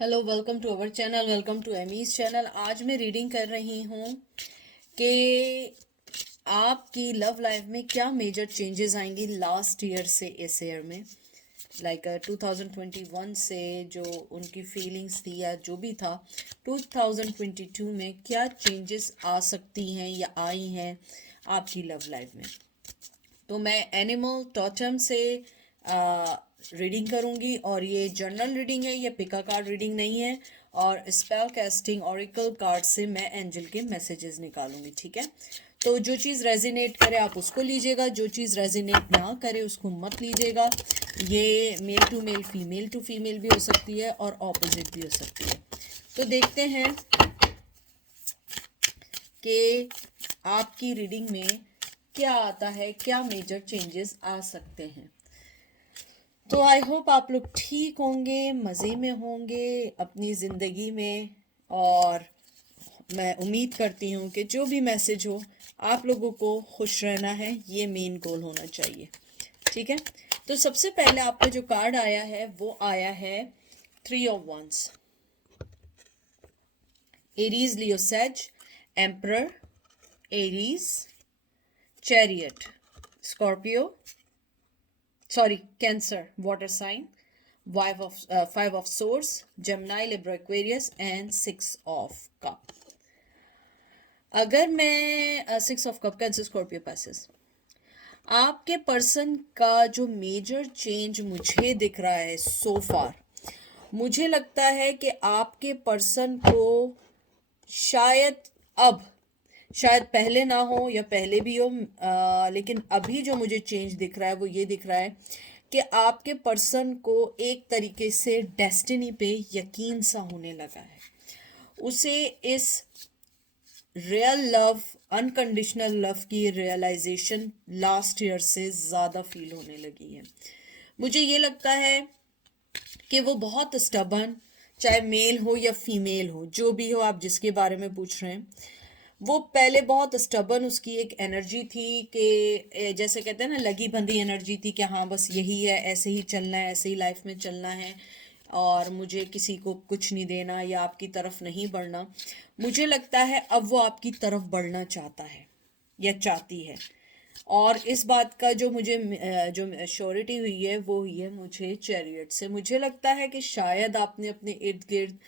Hello, welcome to our channel, welcome to Amy's channel. आज मैं reading कर रही हूँ कि आपकी लव लाइफ में क्या मेजर चेंजेस आएंगी लास्ट ईयर से इस ईयर में। 2021 से जो उनकी फीलिंग्स थी या जो भी था, 2022 में क्या चेंजेस आ सकती हैं या आई हैं आपकी लव लाइफ में। तो मैं एनिमल टोटम से रीडिंग करूंगी और ये जर्नल रीडिंग है, ये पिका कार्ड रीडिंग नहीं है। और स्पेल कैस्टिंग ऑरिकल कार्ड से मैं एंजल के मैसेजेस निकालूंगी, ठीक है। तो जो चीज़ रेजिनेट करे आप उसको लीजिएगा, जो चीज़ रेजिनेट ना करे उसको मत लीजिएगा। ये male to male, female to female भी हो सकती है और ऑपोजिट भी हो सकती है। तो देखते हैं कि आपकी रीडिंग में क्या आता है, क्या मेजर चेंजेस आ सकते हैं। तो आई होप आप लोग ठीक होंगे, मज़े में होंगे अपनी ज़िंदगी में। और मैं उम्मीद करती हूँ कि जो भी मैसेज हो, आप लोगों को खुश रहना है, ये मेन गोल होना चाहिए, ठीक है। तो सबसे पहले आपका जो कार्ड आया है वो आया है 3 of wands, Aries, Leo, sage, emperor, Aries, chariot, Scorpio, sorry Cancer, water sign, five of swords, Gemini, Libra, Aquarius and 6 of cup. अगर मैं 6 of cup, Cancer, Scorpio, Pisces, आपके पर्सन का जो मेजर चेंज मुझे दिख रहा है सो फार, मुझे लगता है कि आपके पर्सन को शायद अब, शायद पहले ना हो या पहले भी हो, लेकिन अभी जो मुझे चेंज दिख रहा है वो ये दिख रहा है कि आपके पर्सन को एक तरीके से डेस्टिनी पे यकीन सा होने लगा है। उसे इस रियल लव, अनकंडीशनल लव की रियलाइजेशन लास्ट ईयर से ज़्यादा फील होने लगी है। मुझे ये लगता है कि वो बहुत स्टबर्न, चाहे मेल हो या फीमेल हो, जो भी हो आप जिसके बारे में पूछ रहे हैं, वो पहले बहुत स्टबर्न उसकी एक एनर्जी थी कि जैसे कहते हैं ना, लगी बंधी एनर्जी थी कि हाँ बस यही है, ऐसे ही चलना है, ऐसे ही लाइफ में चलना है और मुझे किसी को कुछ नहीं देना या आपकी तरफ नहीं बढ़ना। मुझे लगता है अब वो आपकी तरफ बढ़ना चाहता है या चाहती है। और इस बात का जो मुझे जो श्योरिटी हुई है वो हुई है मुझे चैरियट से। मुझे लगता है कि शायद आपने अपने इर्द गिर्द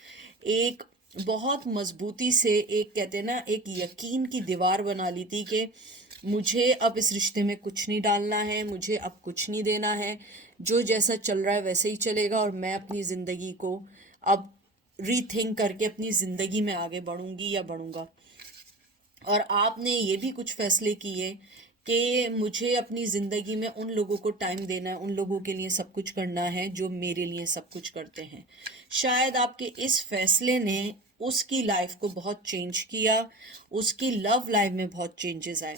एक बहुत मजबूती से, एक कहते हैं ना, एक यकीन की दीवार बना ली थी कि मुझे अब इस रिश्ते में कुछ नहीं डालना है, मुझे अब कुछ नहीं देना है, जो जैसा चल रहा है वैसे ही चलेगा और मैं अपनी ज़िंदगी को अब रीथिंक करके अपनी ज़िंदगी में आगे बढ़ूंगी या बढ़ूंगा। और आपने ये भी कुछ फैसले किए कि मुझे अपनी ज़िंदगी में उन लोगों को टाइम देना है, उन लोगों के लिए सब कुछ करना है जो मेरे लिए सब कुछ करते हैं। शायद आपके इस फैसले ने उसकी लाइफ को बहुत चेंज किया, उसकी लव लाइफ में बहुत चेंजेस आए।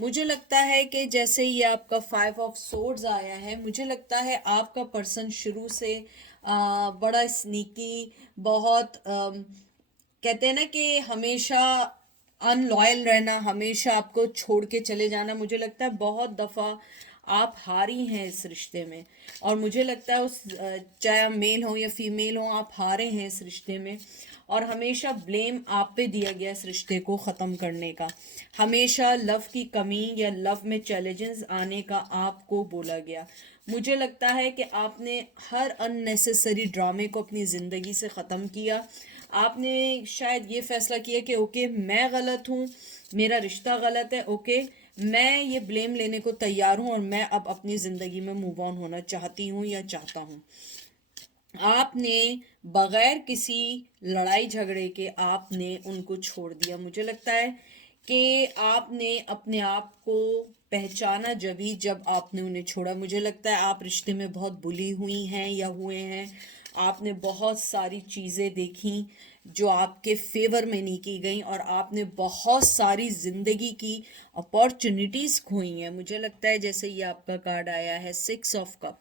मुझे लगता है कि जैसे ये आपका 5 ऑफ सोर्ड्स आया है, मुझे लगता है आपका पर्सन शुरू से बड़ा स्नीकी, बहुत कहते हैं ना कि हमेशा अनलॉयल रहना, हमेशा आपको छोड़ के चले जाना। मुझे लगता है बहुत दफ़ा आप हारी हैं इस रिश्ते में। और मुझे लगता है चाहे आप मेल हो या फीमेल हो, आप हारे हैं इस रिश्ते में। और हमेशा ब्लेम आप पे दिया गया इस रिश्ते को ख़त्म करने का। हमेशा लव की कमी या लव में चैलेंजेस आने का आपको बोला गया। मुझे लगता है कि आपने हर अननेसेसरी ड्रामे को अपनी ज़िंदगी से ख़त्म किया। आपने शायद ये फैसला किया कि ओके मैं गलत हूँ, मेरा रिश्ता गलत है, ओके मैं ये ब्लेम लेने को तैयार हूँ और मैं अब अपनी ज़िंदगी में मूव ऑन होना चाहती हूँ या चाहता हूँ। आपने बगैर किसी लड़ाई झगड़े के आपने उनको छोड़ दिया। मुझे लगता है कि आपने अपने आप को पहचाना जब आपने उन्हें छोड़ा। मुझे लगता है आप रिश्ते में बहुत बुली हुई हैं या हुए हैं। आपने बहुत सारी चीज़ें देखी जो आपके फेवर में नहीं की गई और आपने बहुत सारी ज़िंदगी की अपॉर्चुनिटीज़ खोई हैं। मुझे लगता है जैसे ये आपका कार्ड आया है 6 ऑफ कप,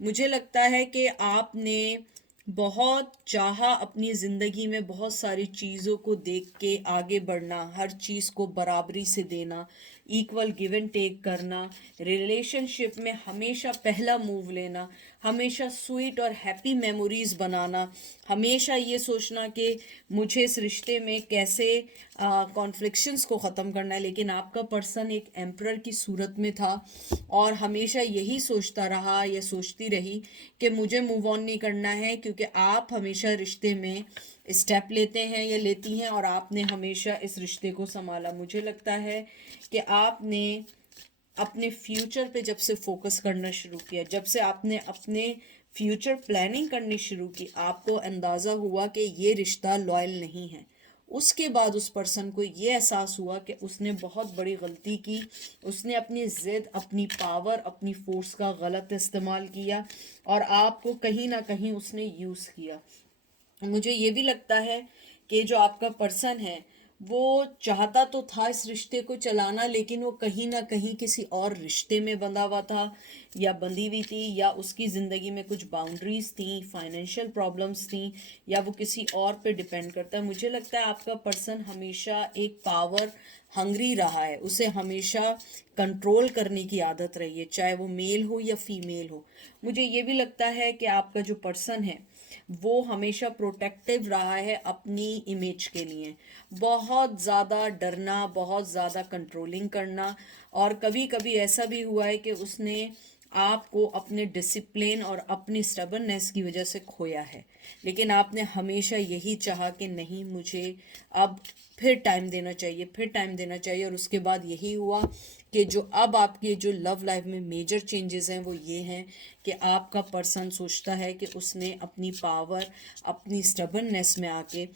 मुझे लगता है कि आपने बहुत चाहा अपनी ज़िंदगी में बहुत सारी चीज़ों को देख के आगे बढ़ना, हर चीज़ को बराबरी से देना, इक्वल गिव एंड टेक करना, रिलेशनशिप में हमेशा पहला मूव लेना, हमेशा स्वीट और हैप्पी मेमोरीज बनाना, हमेशा ये सोचना कि मुझे इस रिश्ते में कैसे कॉन्फ्लिक्शंस को ख़त्म करना है। लेकिन आपका पर्सन एक एम्परर की सूरत में था और हमेशा यही सोचता रहा या सोचती रही कि मुझे मूव ऑन नहीं करना है, क्योंकि आप हमेशा रिश्ते में स्टेप लेते हैं या लेती हैं और आपने हमेशा इस रिश्ते को संभाला। मुझे लगता है कि आपने अपने फ्यूचर पे जब से फोकस करना शुरू किया, जब से आपने अपने फ्यूचर प्लानिंग करनी शुरू की, आपको अंदाज़ा हुआ कि ये रिश्ता लॉयल नहीं है। उसके बाद उस पर्सन को ये एहसास हुआ कि उसने बहुत बड़ी गलती की, उसने अपनी ज़िद, अपनी पावर, अपनी फोर्स का गलत इस्तेमाल किया और आपको कहीं ना कहीं उसने यूज़ किया। मुझे ये भी लगता है कि जो आपका पर्सन है वो चाहता तो था इस रिश्ते को चलाना, लेकिन वो कहीं ना कहीं किसी और रिश्ते में बंधा हुआ था या बंधी हुई थी, या उसकी ज़िंदगी में कुछ बाउंड्रीज थी, फाइनेंशियल प्रॉब्लम्स थी, या वो किसी और पे डिपेंड करता है। मुझे लगता है आपका पर्सन हमेशा एक पावर हंग्री रहा है, उसे हमेशा कंट्रोल करने की आदत रही है, चाहे वो मेल हो या फीमेल हो। मुझे ये भी लगता है कि आपका जो पर्सन है वो हमेशा प्रोटेक्टिव रहा है अपनी इमेज के लिए, बहुत ज़्यादा डरना, बहुत ज़्यादा कंट्रोलिंग करना, और कभी कभी ऐसा भी हुआ है कि उसने आपको अपने डिसिप्लिन और अपनी स्टबर्ननेस की वजह से खोया है। लेकिन आपने हमेशा यही चाहा कि नहीं, मुझे अब फिर टाइम देना चाहिए, फिर टाइम देना चाहिए, और उसके बाद यही हुआ कि जो अब आपके जो लव लाइफ में मेजर चेंजेस हैं वो ये हैं कि आपका पर्सन सोचता है कि उसने अपनी पावर, अपनी स्टबर्ननेस में आके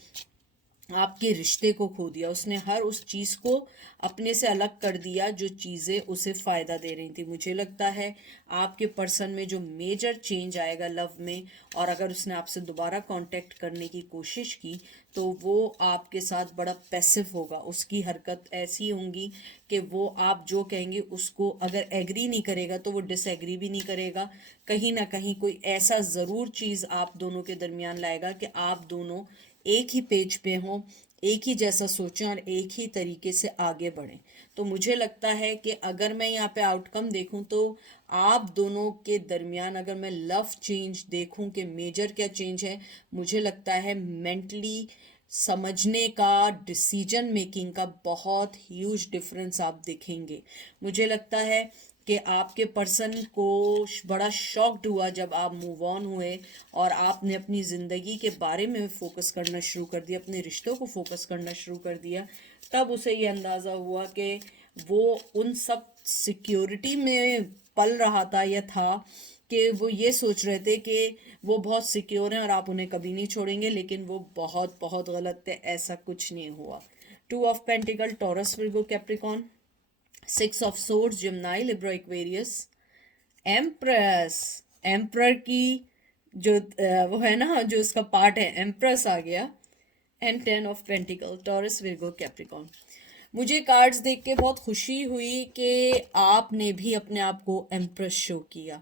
आपके रिश्ते को खो दिया। उसने हर उस चीज़ को अपने से अलग कर दिया जो चीज़ें उसे फ़ायदा दे रही थी। मुझे लगता है आपके पर्सन में जो मेजर चेंज आएगा लव में, और अगर उसने आपसे दोबारा कांटेक्ट करने की कोशिश की तो वो आपके साथ बड़ा पैसिव होगा। उसकी हरकत ऐसी होंगी कि वो आप जो कहेंगे उसको अगर एग्री नहीं करेगा तो वो डिसएग्री भी नहीं करेगा। कहीं ना कहीं कोई ऐसा ज़रूर चीज़ आप दोनों के दरमियान लाएगा कि आप दोनों एक ही पेज पे हों, एक ही जैसा सोचें और एक ही तरीके से आगे बढ़ें। तो मुझे लगता है कि अगर मैं यहाँ पे आउटकम देखूँ तो आप दोनों के दरमियान अगर मैं लव चेंज देखूँ कि मेजर क्या चेंज है, मुझे लगता है मेंटली समझने का, डिसीजन मेकिंग का बहुत ह्यूज डिफरेंस आप देखेंगे। मुझे लगता है कि आपके पर्सन को बड़ा शॉक्ड हुआ जब आप मूव ऑन हुए और आपने अपनी ज़िंदगी के बारे में फोकस करना शुरू कर दिया, अपने रिश्तों को फोकस करना शुरू कर दिया। तब उसे ये अंदाज़ा हुआ कि वो उन सब सिक्योरिटी में पल रहा था या था कि वो ये सोच रहे थे कि वो बहुत सिक्योर हैं और आप उन्हें कभी नहीं छोड़ेंगे, लेकिन वो बहुत बहुत गलत थे, ऐसा कुछ नहीं हुआ। Two of pentacle, Taurus, Virgo, Capricorn. Six of swords, Gemini, Libra, Aquarius. Empress, Emperor की जो वो है ना, जो उसका पार्ट है, एम्प्रेस आ गया। And ten of pentacle, Taurus, Virgo, Capricorn. मुझे कार्ड्स देख के बहुत खुशी हुई कि आपने भी अपने आप को एम्प्रेस शो किया।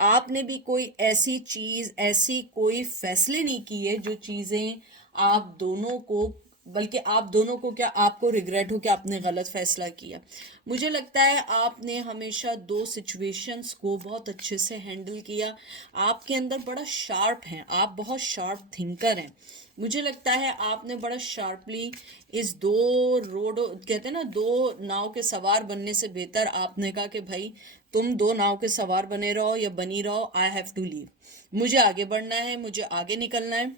आपने भी कोई ऐसी चीज़, ऐसी कोई फैसले नहीं किए जो चीज़ें आप दोनों को, बल्कि आप दोनों को क्या, आपको रिग्रेट हो कि आपने गलत फैसला किया। मुझे लगता है आपने हमेशा दो सिचुएशंस को बहुत अच्छे से हैंडल किया। आपके अंदर बड़ा शार्प हैं, आप बहुत शार्प थिंकर हैं। मुझे लगता है आपने बड़ा शार्पली इस दो रोड, कहते हैं ना, दो नाव के सवार बनने से बेहतर आपने कहा कि भाई तुम दो नाव के सवार बने रहो या बनी रहो, आई हैव टू लीव, मुझे आगे बढ़ना है, मुझे आगे निकलना है।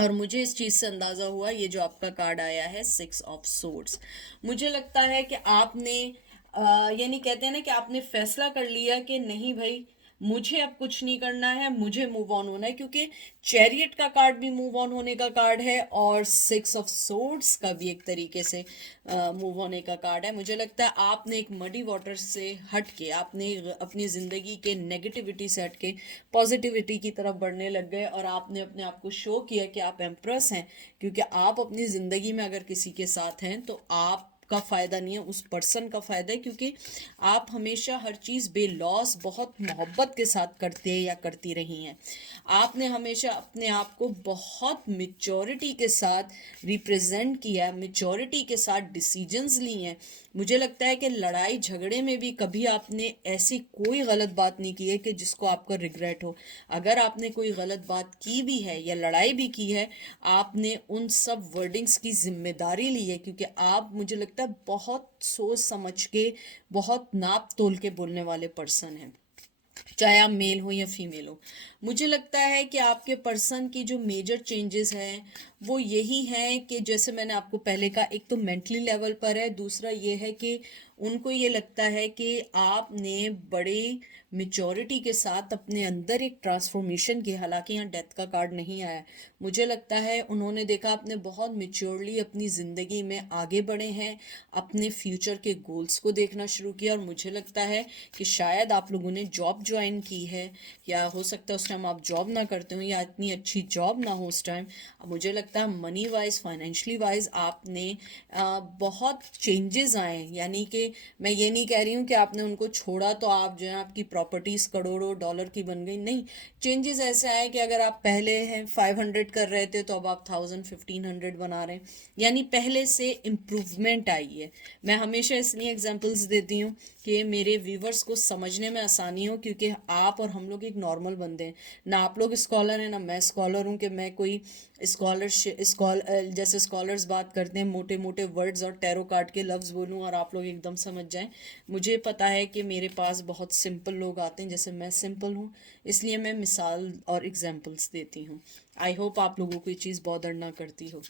और मुझे इस चीज़ से अंदाज़ा हुआ, ये जो आपका कार्ड आया है, सिक्स ऑफ सोर्ड्स, मुझे लगता है कि आपने यानी कहते हैं ना कि आपने फैसला कर लिया कि नहीं भाई, मुझे अब कुछ नहीं करना है, मुझे मूव ऑन होना है। क्योंकि चैरियट का कार्ड भी मूव ऑन होने का कार्ड है और सिक्स ऑफ सोर्ड्स का भी एक तरीके से मूव होने का कार्ड है। मुझे लगता है आपने एक मडी वाटर से हट के, आपने अपनी ज़िंदगी के नेगेटिविटी से हट के पॉजिटिविटी की तरफ बढ़ने लग गए और आपने अपने आप को शो किया कि आप एम्प्रेस हैं। क्योंकि आप अपनी ज़िंदगी में अगर किसी के साथ हैं तो आप आपका फ़ायदा नहीं है, उस पर्सन का फ़ायदा है, क्योंकि आप हमेशा हर चीज़ बेलॉस बहुत मोहब्बत के साथ करते हैं या करती रही हैं। आपने हमेशा अपने आप को बहुत मेच्योरिटी के साथ रिप्रेजेंट किया, मेच्योरिटी के साथ डिसीजंस ली हैं। मुझे लगता है कि लड़ाई झगड़े में भी कभी आपने ऐसी कोई गलत बात नहीं की है कि जिसको आपको रिग्रेट हो। अगर आपने कोई गलत बात की भी है या लड़ाई भी की है, आपने उन सब वर्डिंग्स की जिम्मेदारी ली है, क्योंकि आप, मुझे लगता है, बहुत सोच समझ के, बहुत नाप तोल के बोलने वाले पर्सन हैं, चाहे आप मेल हो या फीमेल हो। मुझे लगता है कि आपके पर्सन की जो मेजर चेंजेस हैं वो यही हैं कि जैसे मैंने आपको पहले कहा, एक तो मेंटली लेवल पर है, दूसरा ये है कि उनको ये लगता है कि आपने बड़े मेच्योरिटी के साथ अपने अंदर एक ट्रांसफॉर्मेशन की, हालांकि यहाँ डेथ का कार्ड नहीं आया है, मुझे लगता है उन्होंने देखा आपने बहुत मेच्योरली अपनी ज़िंदगी में आगे बढ़े हैं, अपने फ्यूचर के गोल्स को देखना शुरू किया। और मुझे लगता है कि शायद आप लोगों ने जॉब ज्वाइन की है, या हो सकता है उस टाइम आप जॉब ना करते हो या इतनी अच्छी जॉब ना हो उस टाइम। मुझे लगता है मनी वाइज, फाइनेंशियली वाइज आपने बहुत चेंजेस आए। यानी कि मैं ये नहीं कह रही हूँ कि आपने उनको छोड़ा तो आप जो है आपकी प्रॉपर्टीज़ करोड़ों डॉलर की बन गई, नहीं। चेंजेस ऐसे आए कि अगर आप पहले हैं 500 कर रहे थे तो अब आप 1000 1500 बना रहे हैं, यानी पहले से इम्प्रूवमेंट आई है। मैं हमेशा इसलिए एग्जांपल्स देती हूँ कि मेरे व्यूवर्स को समझने में आसानी हो, क्योंकि आप और हम लोग एक नॉर्मल बंदे हैं, ना आप लोग स्कॉलर हैं ना मैं स्कॉलर हूँ कि मैं कोई जैसे स्कॉलर्स बात करते हैं मोटे मोटे वर्ड्स और टैरो कार्ड के लफ्ज़ बोलूँ और आप लोग एकदम समझ जाएं। मुझे पता है कि मेरे पास बहुत सिंपल लोग आते हैं, जैसे मैं सिंपल हूँ, इसलिए मैं मिसाल और एग्जांपल्स देती हूँ। आई होप आप लोगों को ये चीज़ बॉदर ना करती हो।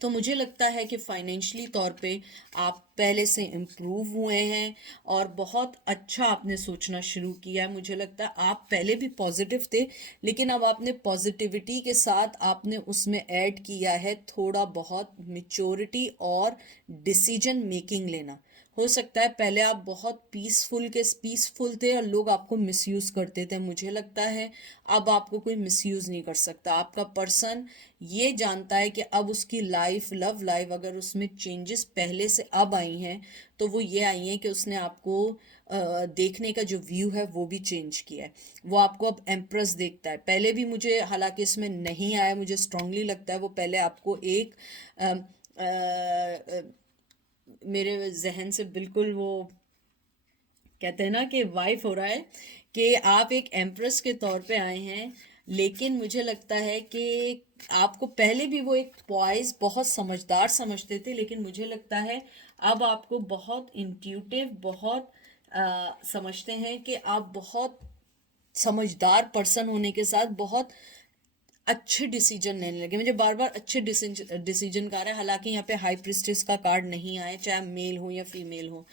तो मुझे लगता है कि फाइनेंशियली तौर पे आप पहले से इम्प्रूव हुए हैं और बहुत अच्छा आपने सोचना शुरू किया है। मुझे लगता है आप पहले भी पॉजिटिव थे, लेकिन अब आपने पॉजिटिविटी के साथ आपने उसमें ऐड किया है थोड़ा बहुत मेच्योरिटी और डिसीजन मेकिंग लेना। हो सकता है पहले आप बहुत पीसफुल थे और लोग आपको मिसयूज़ करते थे। मुझे लगता है अब आपको कोई मिसयूज़ नहीं कर सकता। आपका पर्सन ये जानता है कि अब उसकी लाइफ, लव लाइफ, अगर उसमें चेंजेस पहले से अब आई हैं तो वो ये आई हैं कि उसने आपको देखने का जो व्यू है वो भी चेंज किया है। वो आपको अब एम्प्रेस देखता है। पहले भी मुझे, हालांकि इसमें नहीं आया, मुझे स्ट्रांगली लगता है वो पहले आपको एक अ, अ, मेरे जहन से बिल्कुल वो कहते हैं ना कि वाइफ हो रहा है कि आप एक एम्प्रेस के तौर पे आए हैं। लेकिन मुझे लगता है कि आपको पहले भी वो एक पॉइस बहुत समझदार समझते थे, लेकिन मुझे लगता है अब आपको बहुत इंट्यूटिव, बहुत समझते हैं कि आप बहुत समझदार पर्सन होने के साथ बहुत अच्छे डिसीजन लेने लगे। मुझे बार बार अच्छे डिसीजन का रहा है, हालांकि यहाँ पे हाई प्रिस्टेस का कार्ड नहीं आया, चाहे मेल हो या फीमेल हो,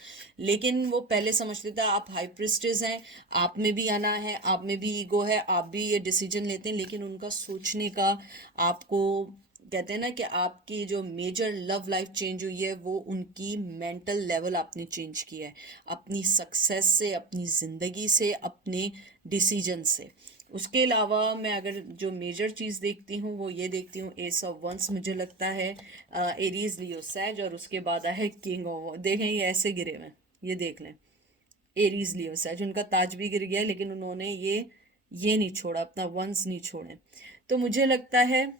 लेकिन वो पहले समझते थे आप हाई प्रिस्टेस हैं, आप में भी आना है, आप में भी ईगो है, आप भी ये डिसीजन लेते हैं। लेकिन उनका सोचने का, आपको कहते हैं ना कि आपकी जो मेजर लव लाइफ चेंज हुई है वो उनकी मेंटल लेवल आपने चेंज किया है, अपनी सक्सेस से, अपनी ज़िंदगी से, अपने डिसीजन से। उसके अलावा मैं अगर जो मेजर चीज़ देखती हूँ वो ये देखती हूँ, एस ऑफ वंस मुझे लगता है एरीज लियो सैज, और उसके बाद है किंग ऑफ, देखें ये ऐसे गिरे हुए हैं, ये देख लें, एरीज लियो सैज, उनका ताज भी गिर गया लेकिन उन्होंने ये नहीं छोड़ा, अपना वंस नहीं छोड़े। तो मुझे लगता है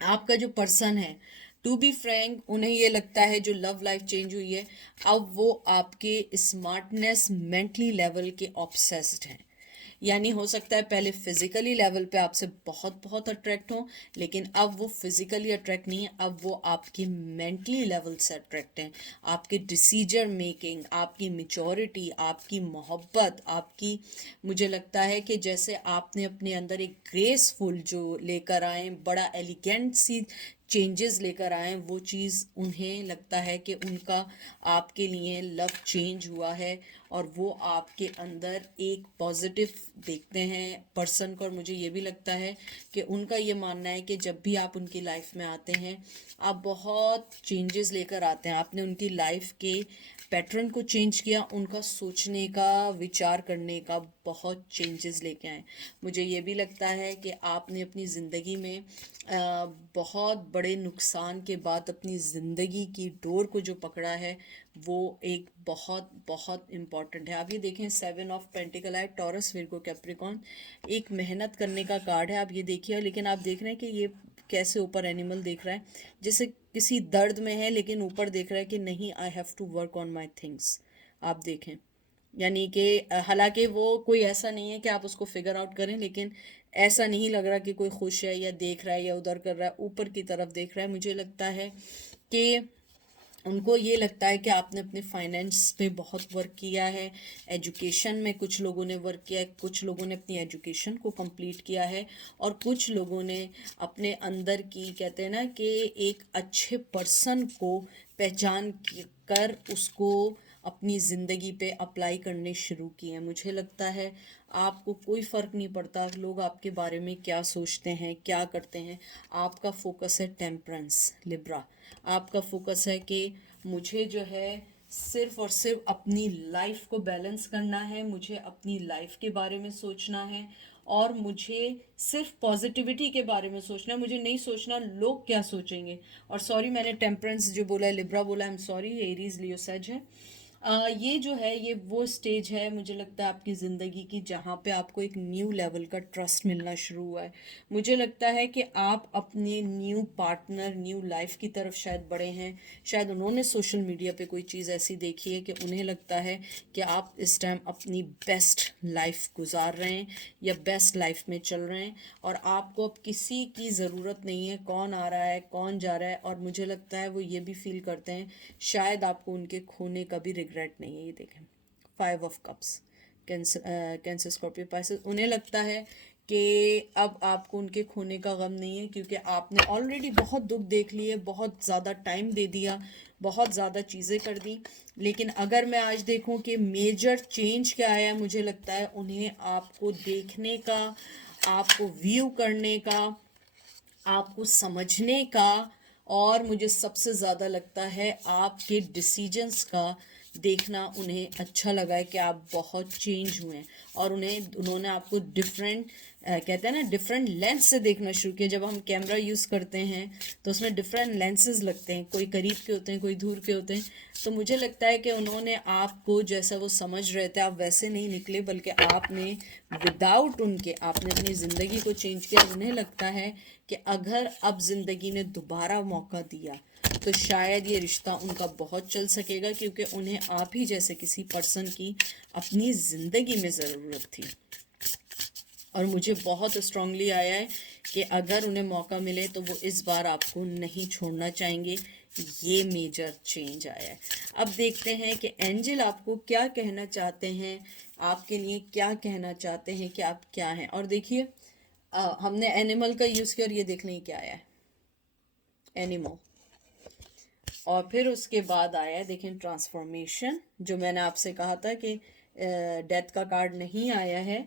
आपका जो पर्सन है, टू बी फ्रैंक, उन्हें ये लगता है जो लव लाइफ चेंज हुई है, अब वो आपके स्मार्टनेस, मेंटली लेवल के ऑब्सेस्ड हैं। यानी हो सकता है पहले फिजिकली लेवल पे आपसे बहुत बहुत अट्रैक्ट हो, लेकिन अब वो फिजिकली अट्रैक्ट नहीं है, अब वो आपकी मेंटली लेवल से अट्रैक्ट हैं। आपके डिसीजन मेकिंग, आपकी मेच्योरिटी, आपकी मोहब्बत, आपकी, मुझे लगता है कि जैसे आपने अपने अंदर एक ग्रेसफुल जो लेकर आए, बड़ा एलिगेंट सी चेंजेस लेकर आए, वो चीज़ उन्हें लगता है कि उनका आपके लिए लव चेंज हुआ है और वो आपके अंदर एक पॉजिटिव देखते हैं पर्सन को। और मुझे ये भी लगता है कि उनका ये मानना है कि जब भी आप उनकी लाइफ में आते हैं आप बहुत चेंजेस लेकर आते हैं। आपने उनकी लाइफ के पैटर्न को चेंज किया, उनका सोचने का, विचार करने का बहुत चेंजेस लेके आए। मुझे ये भी लगता है कि आपने अपनी ज़िंदगी में बहुत बड़े नुकसान के बाद अपनी ज़िंदगी की डोर को जो पकड़ा है वो एक बहुत बहुत इम्पॉर्टेंट है। आप ये देखें, 7 ऑफ पेंटिकल है, टॉरस, विर्गो, कैप्रिकॉन, एक मेहनत करने का कार्ड है। आप ये देखिए, लेकिन आप देख रहे हैं कि ये कैसे ऊपर एनिमल देख रहा है, जैसे किसी दर्द में है, लेकिन ऊपर देख रहा है कि नहीं, I have to work on my things. आप देखें, यानी कि हालांकि वो कोई ऐसा नहीं है कि आप उसको फिगर आउट करें, लेकिन ऐसा नहीं लग रहा कि कोई खुश है या देख रहा है या उधर कर रहा है, ऊपर की तरफ देख रहा है। मुझे लगता है कि उनको ये लगता है कि आपने अपने फाइनेंस पे बहुत वर्क किया है, एजुकेशन में कुछ लोगों ने वर्क किया है, कुछ लोगों ने अपनी एजुकेशन को कंप्लीट किया है, और कुछ लोगों ने अपने अंदर की, कहते हैं ना, कि एक अच्छे पर्सन को पहचान कर उसको अपनी ज़िंदगी पे अप्लाई करने शुरू किए हैं। मुझे लगता है आपको कोई फ़र्क नहीं पड़ता लोग आपके बारे में क्या सोचते हैं, क्या करते हैं। आपका फोकस है टेम्परेंस, लिब्रा। आपका फोकस है कि मुझे जो है सिर्फ और सिर्फ अपनी लाइफ को बैलेंस करना है, मुझे अपनी लाइफ के बारे में सोचना है, और मुझे सिर्फ पॉजिटिविटी के बारे में सोचना है। मुझे नहीं सोचना लोग क्या सोचेंगे। और सॉरी, मैंने टेम्परेंस जो बोला है, लिब्रा बोला, I am sorry, Aries Leo says है। ये जो है, ये वो स्टेज है मुझे लगता है आपकी ज़िंदगी की जहाँ पे आपको एक न्यू लेवल का ट्रस्ट मिलना शुरू हुआ है। मुझे लगता है कि आप अपने न्यू पार्टनर, न्यू लाइफ की तरफ शायद बढ़े हैं। शायद उन्होंने सोशल मीडिया पे कोई चीज़ ऐसी देखी है कि उन्हें लगता है कि आप इस टाइम अपनी बेस्ट लाइफ गुजार रहे हैं या बेस्ट लाइफ में चल रहे हैं, और आपको अब किसी की ज़रूरत नहीं है कौन आ रहा है कौन जा रहा है। और मुझे लगता है वो ये भी फील करते हैं शायद आपको उनके खोने का भी रिग्रेट नहीं है। ये देखें, 5 of cups, cancer, cancer, Scorpio, Pisces, उन्हें लगता है कि अब आपको उनके खोने का गम नहीं है, क्योंकि आपने ऑलरेडी बहुत दुख देख लिए, बहुत ज़्यादा टाइम दे दिया, बहुत ज़्यादा चीज़ें कर दी। लेकिन अगर मैं आज देखूं कि मेजर चेंज क्या आया है, मुझे लगता है उन्हें आपको देखने का, आपको व्यू करने का, आपको समझने का, और मुझे सबसे ज़्यादा लगता है आपके डिसीजंस का देखना उन्हें अच्छा लगा है कि आप बहुत चेंज हुए हैं। और उन्होंने आपको डिफरेंट, कहते हैं ना, डिफरेंट लेंस से देखना शुरू किया। जब हम कैमरा यूज़ करते हैं तो उसमें डिफरेंट लेंसेज लगते हैं, कोई करीब के होते हैं, कोई दूर के होते हैं। तो मुझे लगता है कि उन्होंने आपको जैसा वो समझ रहे थे आप वैसे नहीं निकले, बल्कि आपने विदाउट उनके आपने अपनी ज़िंदगी को चेंज किया। उन्हें लगता है कि अगर अब ज़िंदगी ने दोबारा मौका दिया तो शायद ये रिश्ता उनका बहुत चल सकेगा, क्योंकि उन्हें आप ही जैसे किसी पर्सन की अपनी ज़िंदगी में ज़रूरत थी। और मुझे बहुत स्ट्रांगली आया है कि अगर उन्हें मौका मिले तो वो इस बार आपको नहीं छोड़ना चाहेंगे। ये मेजर चेंज आया है। अब देखते हैं कि एंजल आपको क्या कहना चाहते हैं, आपके लिए क्या कहना चाहते हैं कि आप क्या हैं। और देखिए, हमने एनिमल का यूज़ किया और ये देख लें क्या आया है, एनिमल। और फिर उसके बाद आया है, देखें, ट्रांसफॉर्मेशन, जो मैंने आपसे कहा था कि डेथ का कार्ड नहीं आया है।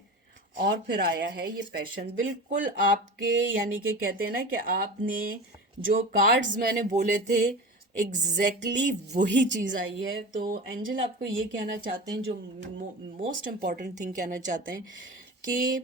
और फिर आया है ये पैशन, बिल्कुल आपके, यानी कि कहते हैं ना कि आपने जो कार्ड्स मैंने बोले थे एग्जैक्टली वही चीज़ आई है। तो एंजल आपको ये कहना चाहते हैं, जो मोस्ट इम्पॉर्टेंट थिंग कहना चाहते हैं, कि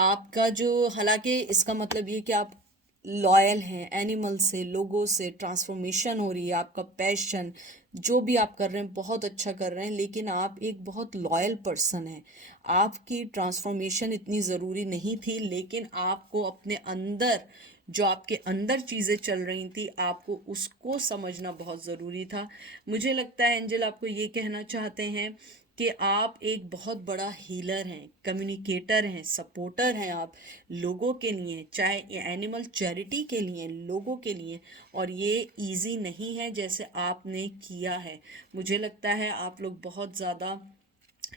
आपका जो, हालांकि इसका मतलब ये कि आप लॉयल हैं एनिमल से, लोगों से, ट्रांसफॉर्मेशन हो रही है, आपका पैशन जो भी आप कर रहे हैं बहुत अच्छा कर रहे हैं, लेकिन आप एक बहुत लॉयल पर्सन हैं। आपकी ट्रांसफॉर्मेशन इतनी ज़रूरी नहीं थी, लेकिन आपको अपने अंदर, जो आपके अंदर चीज़ें चल रही थी, आपको उसको समझना बहुत ज़रूरी था। मुझे लगता है एंजल आपको ये कहना चाहते हैं कि आप एक बहुत बड़ा हीलर हैं, कम्युनिकेटर हैं, सपोर्टर हैं आप लोगों के लिए, चाहे ये एनिमल चैरिटी के लिए, लोगों के लिए। और ये इजी नहीं है जैसे आपने किया है। मुझे लगता है आप लोग बहुत ज़्यादा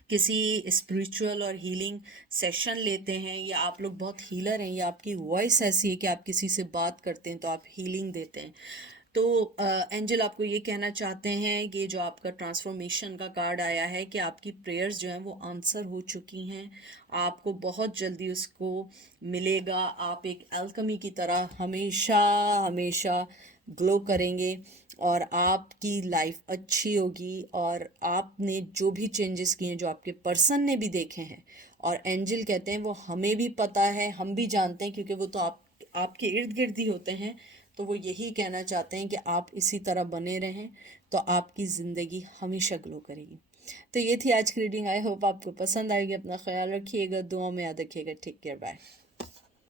किसी स्पिरिचुअल और हीलिंग सेशन लेते हैं, या आप लोग बहुत हीलर हैं, या आपकी वॉइस ऐसी है कि आप किसी से बात करते हैं तो आप हीलिंग देते हैं। तो एंजल आपको ये कहना चाहते हैं कि जो आपका ट्रांसफॉर्मेशन का कार्ड आया है, कि आपकी प्रेयर्स जो हैं वो आंसर हो चुकी हैं, आपको बहुत जल्दी उसको मिलेगा। आप एक एल्केमी की तरह हमेशा हमेशा ग्लो करेंगे और आपकी लाइफ अच्छी होगी, और आपने जो भी चेंजेस किए हैं जो आपके पर्सन ने भी देखे हैं, और एंजल कहते हैं वो हमें भी पता है, हम भी जानते हैं, क्योंकि वो तो आपके इर्द गिर्द ही होते हैं। तो वो यही कहना चाहते हैं कि आप इसी तरह बने रहें तो आपकी ज़िंदगी हमेशा ग्लो करेगी। तो ये थी आज की रीडिंग। आई होप आपको पसंद आएगी। अपना ख्याल रखिएगा, दुआ में याद रखिएगा। Take care, bye.